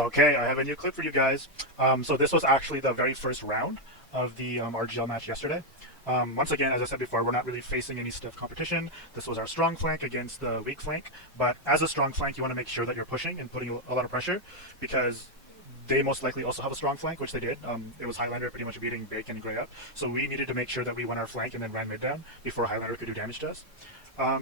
Okay, I have a new clip for you guys. So this was actually the very first round of the RGL match yesterday. Once again, as I said before, we're not really facing any stiff competition. This was our strong flank against the weak flank. But as a strong flank, you want to make sure that you're pushing and putting a lot of pressure because they most likely also have a strong flank, which they did. It was Highlander pretty much beating Bacon and Grey up. So we needed to make sure that we won our flank and then ran mid down before Highlander could do damage to us.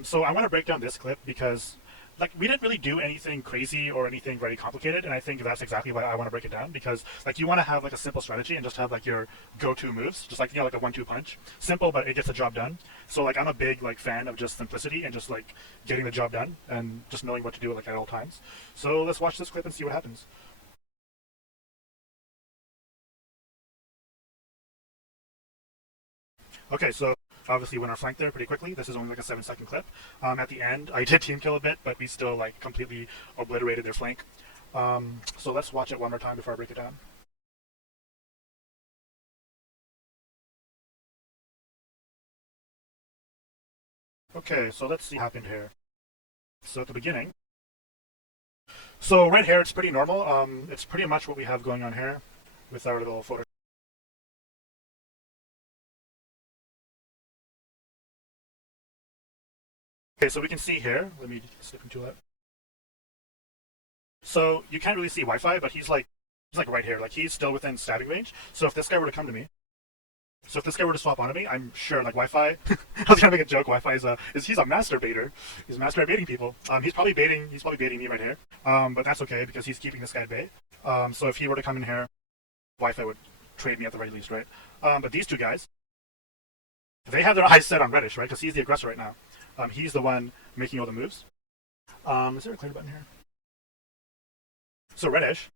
So I want to break down this clip because like we didn't really do anything crazy or anything very complicated, and I think that's exactly why I want to break it down, because like you want to have like a simple strategy and just have like your go-to moves, just like like a 1-2 punch, simple but it gets the job done. So like I'm a big like fan of just simplicity and just like getting the job done and just knowing what to do like at all times. So let's watch this clip and see what happens. Okay, so obviously went our flank there pretty quickly. This is only like a 7-second clip. At the end, I did team kill a bit, but we still like completely obliterated their flank. So let's watch it one more time before I break it down. Okay, so let's see what happened here. So at the beginning, so right here it's pretty normal. It's pretty much what we have going on here with our little photo. Okay, so we can see here. Let me slip into it. So you can't really see Wi-Fi, but he's like right here. Like he's still within stabbing range. So if this guy were to come to me, so if this guy were to swap onto me, I'm sure like Wi-Fi. I was gonna make a joke. Wi-Fi is he's a masturbator. He's masturbating people. He's probably baiting. He's probably baiting me right here. But that's okay because he's keeping this guy at bay. So if he were to come in here, Wi-Fi would trade me at the very least, right? But these two guys, they have their eyes set on Reddish, right? Because he's the aggressor right now. He's the one making all the moves. Is there a clear button here? So Reddish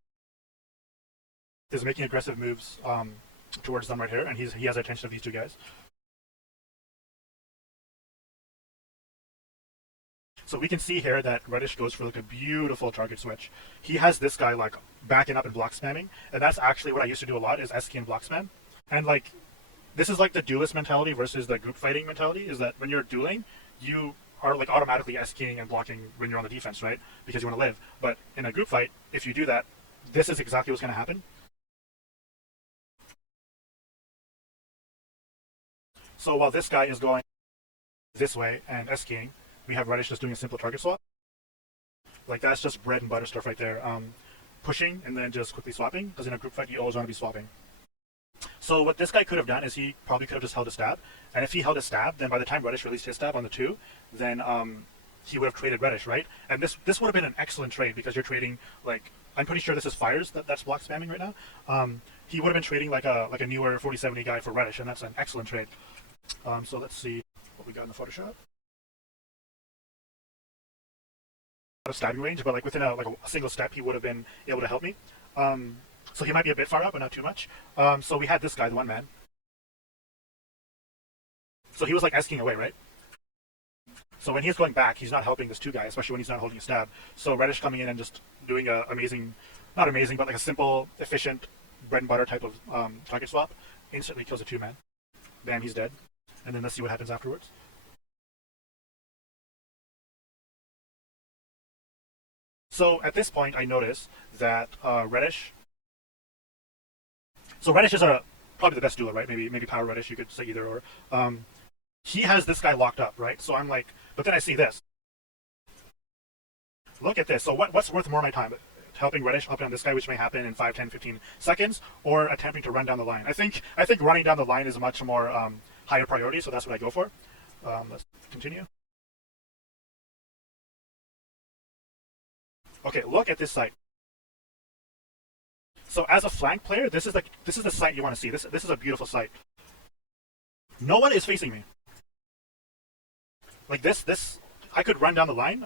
is making aggressive moves towards them right here, and he has the attention of these two guys. So we can see here that Reddish goes for like a beautiful target switch. He has this guy like backing up and block spamming, and that's actually what I used to do a lot is S key and block spam. And like this is like the duelist mentality versus the group fighting mentality. Is that when you're dueling, you are like automatically S keying and blocking when you're on the defense, right? Because you want to live. But in a group fight, if you do that, this is exactly what's going to happen. So while this guy is going this way and S keying, we have Reddish just doing a simple target swap. Like that's just bread and butter stuff right there. Pushing and then just quickly swapping, because in a group fight you always want to be swapping. So what this guy could have done is he probably could have just held a stab, and if he held a stab, then by the time Reddish released his stab on the 2, then he would have traded Reddish, right? And this would have been an excellent trade because you're trading like I'm pretty sure this is Fires that's block spamming right now. He would have been trading like a newer 4070 guy for Reddish, and that's an excellent trade. So let's see what we got in the Photoshop. Out of stabbing range, but like within a single step, he would have been able to help me. So he might be a bit far up, but not too much. So we had this guy, the one man. So he was like asking away, right? So when he's going back, he's not helping this 2 guy, especially when he's not holding a stab. So Reddish coming in and just doing a amazing, not amazing, but like a simple, efficient bread and butter type of target swap, instantly kills a 2-man. Bam, he's dead. And then let's see what happens afterwards. So at this point, I notice that Reddish. So Reddish is a probably the best dueler, right? Maybe Power Reddish. You could say either or. He has this guy locked up, right? So I'm like, but then I see this. Look at this. So what's worth more of my time? Helping Reddish up on this guy, which may happen in 5, 10, 15 seconds, or attempting to run down the line. I think running down the line is a much more higher priority, so that's what I go for. Let's continue. Okay, look at this site. So as a flank player, this is the site you want to see. This is a beautiful site. No one is facing me. Like this I could run down the line.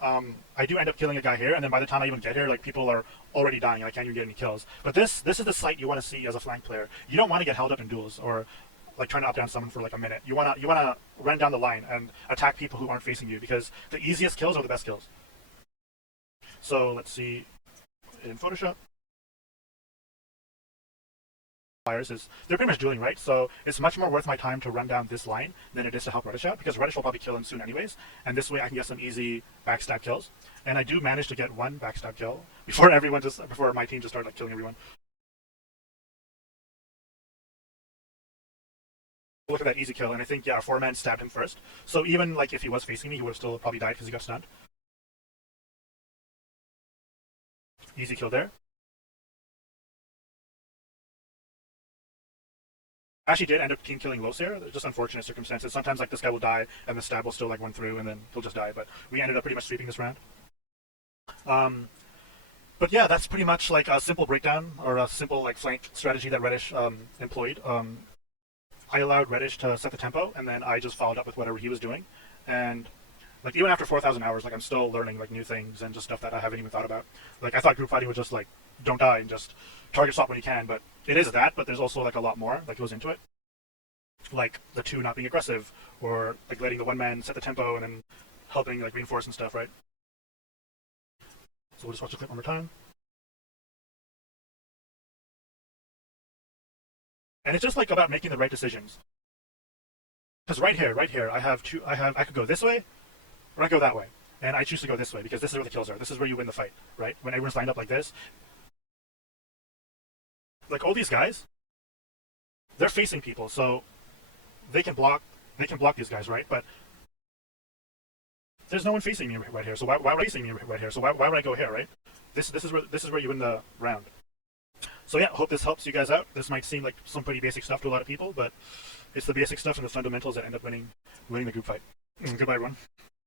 I do end up killing a guy here, and then by the time I even get here, like people are already dying. I can't even get any kills. But this is the site you want to see as a flank player. You don't want to get held up in duels or like trying to up down someone for like a minute. You wanna run down the line and attack people who aren't facing you because the easiest kills are the best kills. So let's see in Photoshop. players is they're pretty much dueling, right? So it's much more worth my time to run down this line than it is to help Reddish out, because Reddish will probably kill him soon anyways, and this way I can get some easy backstab kills. And I do manage to get one backstab kill before before my team just started like killing everyone. Look at that easy kill, and I think yeah, 4-man stabbed him first. So even like if he was facing me, he would have still probably died because he got stunned. Easy kill there. Actually did end up team killing Losir. Just unfortunate circumstances. Sometimes like this guy will die and the stab will still like run through and then he'll just die. But we ended up pretty much sweeping this round. But yeah, that's pretty much like a simple breakdown or a simple like flank strategy that Reddish employed. I allowed Reddish to set the tempo, and then I just followed up with whatever he was doing. And like even after 4,000 hours, like I'm still learning like new things and just stuff that I haven't even thought about. Like I thought group fighting was just like don't die and just target swap when you can, but it is that. But there's also like a lot more that goes into it, like the two not being aggressive, or like letting the 1-man set the tempo and then helping like reinforce and stuff, right? So we'll just watch the clip one more time. And it's just like about making the right decisions. Because right here, I could go this way, or I go that way. And I choose to go this way because this is where the kills are. This is where you win the fight, right? When everyone's lined up like this. Like all these guys, they're facing people, so they can block these guys, right? But there's no one facing me right here, so why would I facing me right here? So why would I go here, right? This is where you win the round. So yeah, hope this helps you guys out. This might seem like some pretty basic stuff to a lot of people, but it's the basic stuff and the fundamentals that end up winning the group fight. Goodbye, everyone.